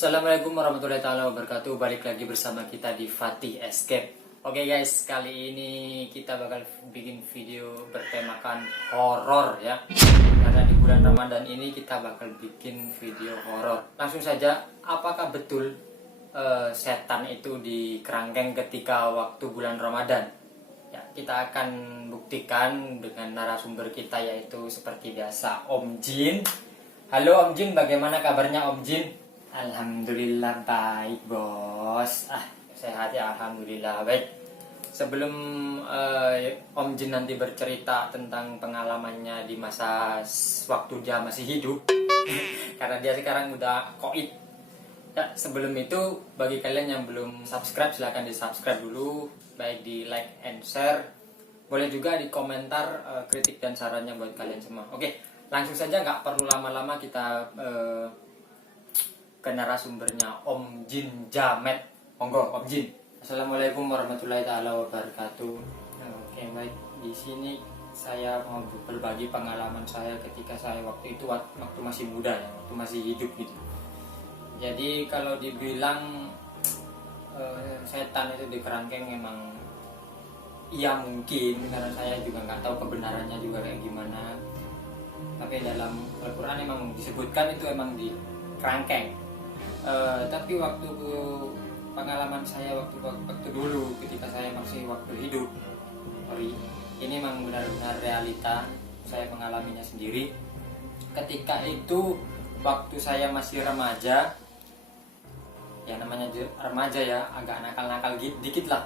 Assalamualaikum warahmatullahi wabarakatuh. Balik lagi bersama kita di Fatih Escape. Oke guys, kali ini kita bakal bikin video bertemakan horor ya. Karena di bulan Ramadan ini kita bakal bikin video horor. Langsung saja, apakah betul setan itu di kerangkeng ketika waktu bulan Ramadan? Ya, kita akan buktikan dengan narasumber kita, yaitu seperti biasa Om Jin. Halo Om Jin, bagaimana kabarnya Om Jin? Alhamdulillah baik bos. Sehat ya, alhamdulillah baik. Sebelum Om Jin nanti bercerita tentang pengalamannya di masa waktu dia masih hidup karena dia sekarang udah koid ya, sebelum itu bagi kalian yang belum subscribe, silahkan di subscribe dulu, baik di like and share. Boleh juga di komentar kritik dan sarannya buat kalian semua. Oke, langsung saja, nggak perlu lama-lama, kita ke narasumbernya Om Jin Jamet. Monggo Om Jin. Assalamualaikum warahmatullahi wabarakatuh. Oke baik, di sini saya mau berbagi pengalaman saya ketika saya waktu itu waktu masih muda ya, waktu masih hidup gitu. Jadi kalau dibilang setan itu di kerangkeng, memang iya mungkin, karena saya juga nggak tahu kebenarannya juga kayak gimana. Tapi dalam Al-Quran memang disebutkan itu emang di kerangkeng. Tapi waktu pengalaman saya waktu dulu ketika saya masih waktu hidup, ini memang benar-benar realita, saya mengalaminya sendiri. Ketika itu waktu saya masih remaja, ya namanya remaja ya, agak nakal-nakal dikit lah.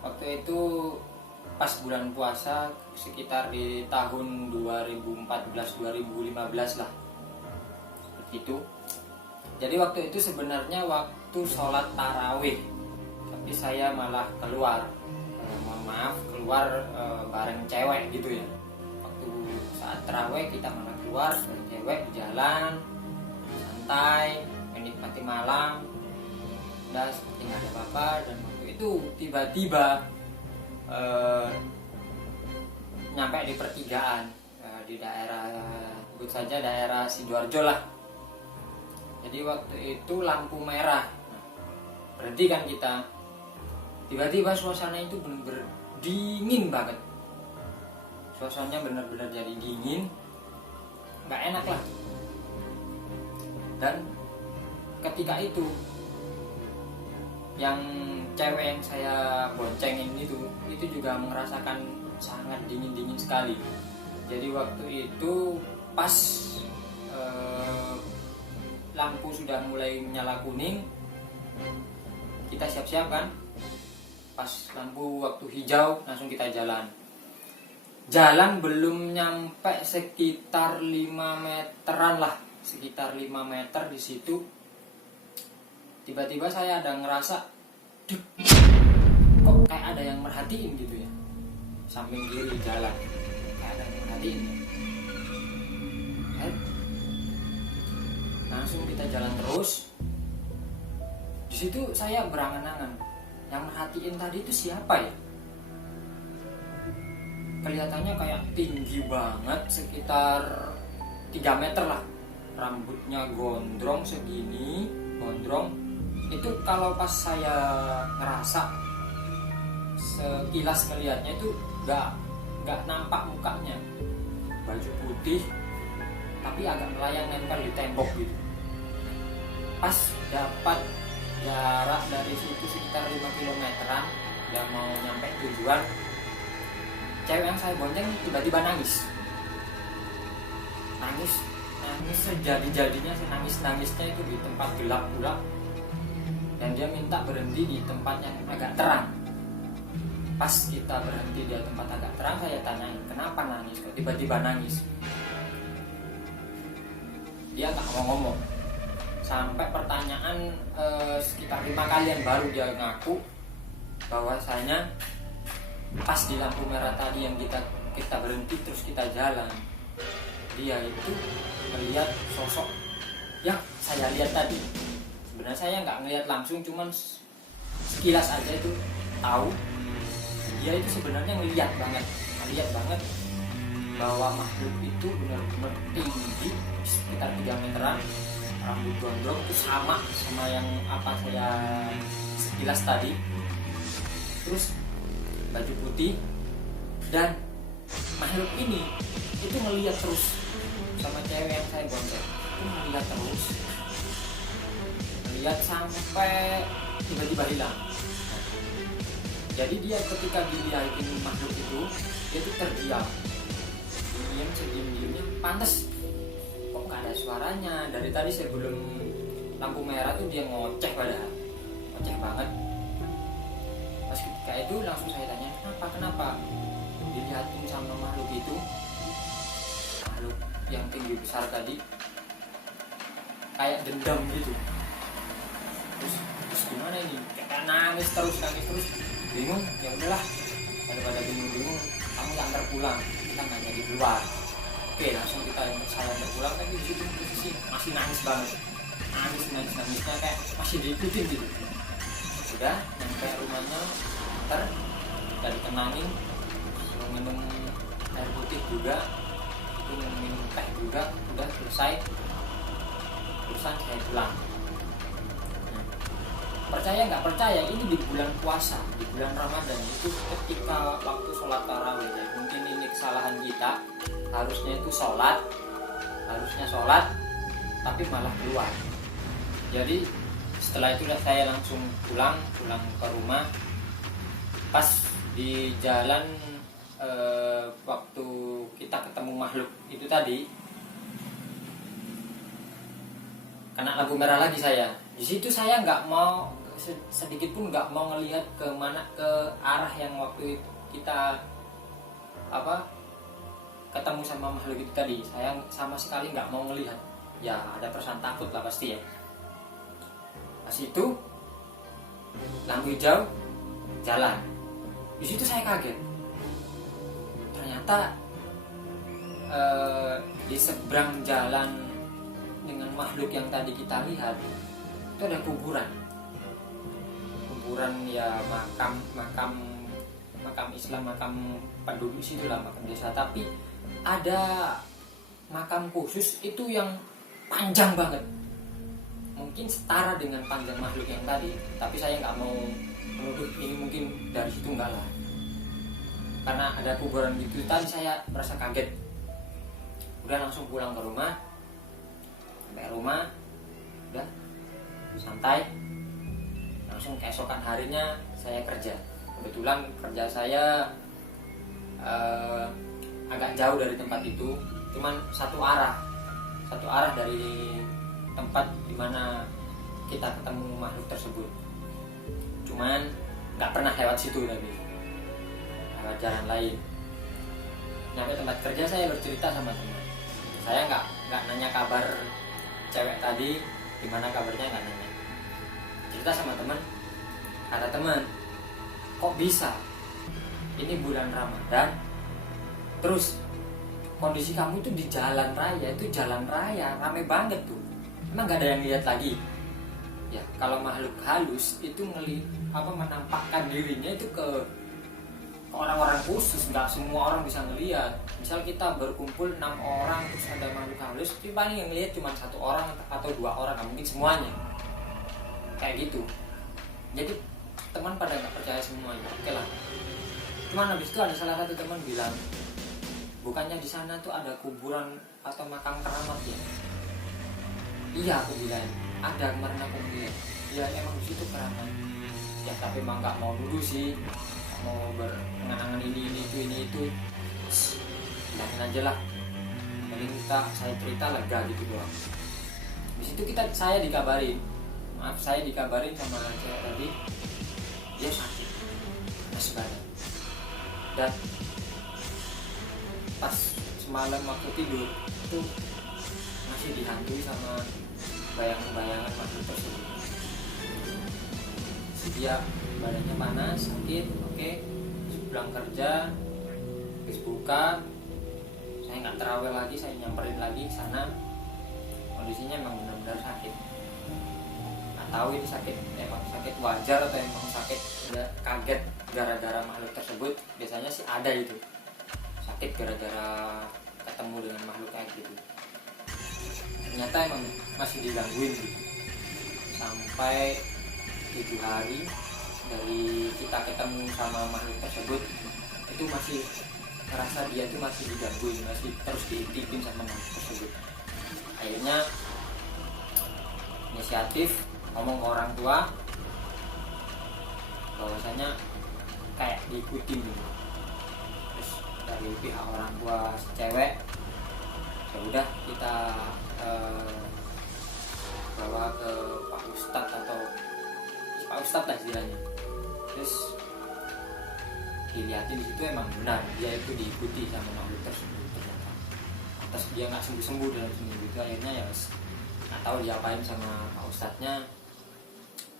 Waktu itu pas bulan puasa, sekitar di tahun 2014-2015 lah, seperti itu. Jadi waktu itu sebenarnya waktu sholat tarawih, tapi saya malah keluar, keluar bareng cewek gitu ya. Waktu saat tarawih kita malah keluar bareng cewek di jalan, santai, menikmati malam, dan seperti nggak ada apa-apa. Dan waktu itu tiba-tiba nyampe di pertigaan di daerah, sebut saja daerah Sidoarjo lah. Jadi waktu itu lampu merah, berhenti kan kita. Tiba-tiba suasana itu benar-benar dingin banget. Suasananya benar-benar jadi dingin, nggak enak lah. Dan ketika itu yang cewek yang saya boncengin itu juga merasakan sangat dingin sekali. Jadi waktu itu pas lampu sudah mulai menyala kuning, kita siap-siap kan. Pas lampu waktu hijau langsung kita jalan. Jalan belum nyampe sekitar 5 meteran lah, sekitar 5 meter di situ. Tiba-tiba saya ada ngerasa, kok kayak ada yang merhatiin gitu ya. Samping kiri jalan, kayak ada yang merhatiin. Langsung kita jalan terus. Di situ saya berangan-angan, yang merhatiin tadi itu siapa ya? Kelihatannya kayak tinggi banget, sekitar 3 meter lah. Rambutnya gondrong segini, gondrong. Itu kalau pas saya ngerasa sekilas ngelihatnya itu nggak nampak mukanya. Baju putih, tapi agak melayang nempel di tembok gitu. Pas dapat jarak dari situ sekitar 5 kilometeran, udah mau nyampe tujuan, cewek yang saya bonceng tiba-tiba nangis sejadi-jadinya. Nangisnya itu di tempat gelap, dan dia minta berhenti di tempat yang agak terang. Pas kita berhenti di tempat agak terang, saya tanyain, kenapa nangis, kok tiba-tiba nangis? Dia nggak ngomong. Sampai pertanyaan sekitar 5 kalian baru dia ngaku bahwasanya pas di lampu merah tadi yang kita berhenti terus kita jalan, dia itu melihat sosok yang saya lihat tadi. Sebenarnya saya nggak ngelihat langsung, cuman sekilas aja itu tahu dia itu sebenarnya ngelihat banget bahwa makhluk itu benar-benar tinggi, sekitar 3 meteran, rambut gondrong itu sama yang apa saya sekilas tadi, terus baju putih, dan makhluk ini itu ngeliat terus sama cewek yang saya gondrong, itu ngeliat terus, ngeliat sampai tiba-tiba hilang. Jadi dia ketika dilihatin makhluk itu, dia tuh terdiam, sediam-diamnya. Pantes kok gak ada suaranya dari tadi sebelum lampu merah tuh dia ngoceh, padahal ngoceh banget. Pas ketika itu langsung saya tanya, kenapa dilihatin sama makhluk itu, makhluk yang tinggi besar tadi, kayak dendam gitu. Terus gimana ini, kayak nangis terus, bingung. Ya udahlah, daripada bingung kamu yang antar pulang, kita nggak jadi keluar. Oke, langsung saya antar pulang. Tapi di situ posisi masih nangis banget, nangisnya kayak masih diikutin gitu. Udah nyampe rumahnya, ntar dari tenangin, minum air putih juga, itu minum teh juga, udah selesai urusan, saya pulang. Percaya nggak percaya, ini di bulan puasa, di bulan Ramadan itu ketika waktu sholat tarawih. Mungkin ini kesalahan kita, harusnya sholat tapi malah keluar. Jadi setelah itu saya langsung pulang ke rumah. Pas di jalan waktu kita ketemu makhluk itu tadi, kena lampu merah lagi saya. Di situ saya nggak mau sedikit pun nggak mau ngelihat ke arah yang waktu itu kita ketemu sama makhluk itu tadi. Saya sama sekali nggak mau ngelihat. Ya ada perasaan takut lah pasti ya. Pas itu lampu hijau, jalan. Di situ saya kaget. Ternyata di seberang jalan dengan makhluk yang tadi kita lihat itu ada kuburan ya, makam Islam, makam penduduk situ lah, makam desa. Tapi ada makam khusus itu yang panjang banget, mungkin setara dengan panjang makhluk yang tadi. Tapi saya nggak mau menuduh ini mungkin dari situ, enggak lah, karena ada kuburan gitu tadi. Saya merasa kaget. Udah langsung pulang ke rumah. Sampai rumah udah santai, langsung keesokan harinya saya kerja. Kebetulan kerja saya agak jauh dari tempat itu, cuman satu arah dari tempat dimana kita ketemu makhluk tersebut. Cuman nggak pernah lewat situ, tapi lewat jalan lain. Nyampe tempat kerja saya bercerita sama teman. Saya nggak nanya kabar cewek tadi, gimana kabarnya, nggak nanya. Cerita sama teman, kata teman, kok bisa ini bulan Ramadan terus kondisi kamu itu di jalan raya rame banget tuh, emang gak ada yang lihat lagi? Ya kalau makhluk halus itu menampakkan dirinya itu ke orang-orang khusus, nggak semua orang bisa ngelihat. Misal kita berkumpul 6 orang terus ada makhluk halus, itu paling yang lihat cuma 1 orang atau 2 orang, nggak mungkin semuanya kayak gitu. Jadi teman pada nggak percaya semuanya. Oke lah. Cuman habis itu ada salah satu teman bilang, bukannya di sana tuh ada kuburan atau makam keramat ya? Iya, aku bilang ada, kemarin aku lihat. Ya emang di situ keramat. Ya tapi emang nggak mau dulu sih, mau berangan-angan ini itu. Bilangin aja lah. Paling saya cerita lega gitu doang. Di situ saya dikabarin sama cewek tadi, dia sakit panas badan. Dan pas semalam waktu tidur itu masih dihantui sama bayangan-bayangan makhluk tersebut. Dia badannya panas, sakit. Oke, pulang kerja, habis buka, saya nggak terawih lagi, saya nyamperin lagi ke sana. Kondisinya emang benar-benar sakit. Tahu ini emang sakit wajar atau emang sakit kaget gara-gara makhluk tersebut. Biasanya sih ada itu sakit gara-gara ketemu dengan makhluk kayak gitu. ternyata emang masih digangguin gitu. Sampai 7 hari dari kita ketemu sama makhluk tersebut itu masih ngerasa dia tuh masih digangguin, masih terus diintipin sama makhluk tersebut. Akhirnya inisiatif ngomong ke orang tua bahwasanya kayak diikutin gitu. Terus dari pihak orang tua si cewek, ya udah kita bawa ke Pak Ustadz atau Pak Ustadz lah istilahnya. Terus dilihatin di situ emang benar dia itu diikuti sama makhluk tersebut ternyata. Atas dia nggak sembuh dalam seminggu itu, akhirnya ya nggak tahu diapain sama Pak Ustadznya.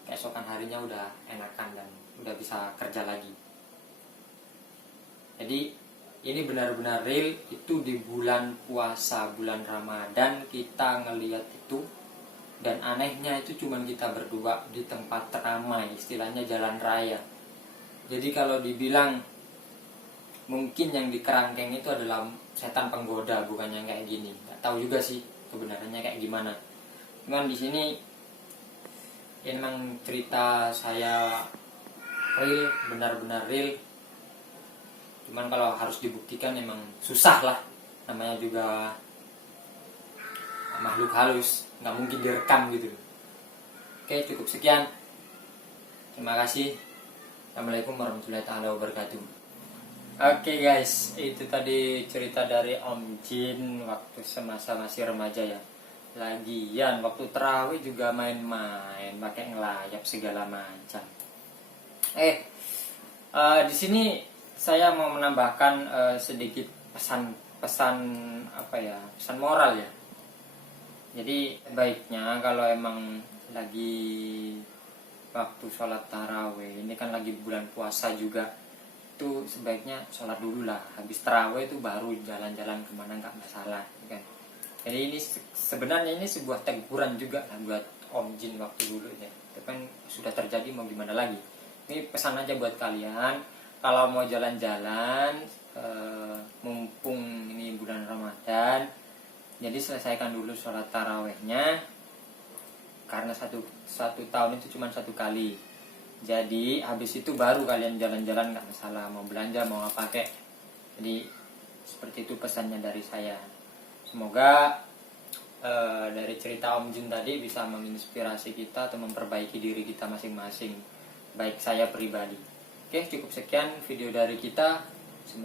Keesokan harinya udah enakan dan udah bisa kerja lagi. Jadi ini benar-benar real, itu di bulan puasa, bulan Ramadan kita ngelihat itu. Dan anehnya itu cuman kita berdua di tempat ramai, istilahnya jalan raya. Jadi kalau dibilang mungkin yang di kerangkeng itu adalah setan penggoda, bukan yang kayak gini. Gak tahu juga sih kebenarannya kayak gimana. Cuman di sini ini memang cerita saya real, benar-benar real. Cuman kalau harus dibuktikan memang susah lah, namanya juga makhluk halus, nggak mungkin direkam gitu. Oke, cukup sekian, terima kasih. Assalamualaikum warahmatullahi wabarakatuh. Oke guys, itu tadi cerita dari Om Jin waktu semasa masih remaja ya. Lagian waktu terawih juga main-main pakai ngelayap segala macam. Di sini saya mau menambahkan sedikit pesan apa ya, pesan moral ya. Jadi baiknya kalau emang lagi waktu sholat tarawih, ini kan lagi bulan puasa juga, itu sebaiknya sholat dulu lah. Habis tarawih itu baru jalan-jalan kemana, nggak masalah kan. Jadi ini sebenarnya ini sebuah teguran juga lah buat Om Jin waktu dulu ya. Tapi kan sudah terjadi, mau gimana lagi. Ini pesan aja buat kalian, kalau mau jalan-jalan mumpung ini bulan Ramadan, jadi selesaikan dulu sholat tarawehnya, karena satu tahun itu cuma satu kali. Jadi habis itu baru kalian jalan-jalan, nggak masalah, mau belanja mau apa kek. Jadi seperti itu pesannya dari saya. Semoga dari cerita Om Jin tadi bisa menginspirasi kita atau memperbaiki diri kita masing-masing, baik saya pribadi. Oke, cukup sekian video dari kita.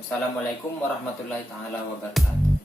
Assalamualaikum warahmatullahi wabarakatuh.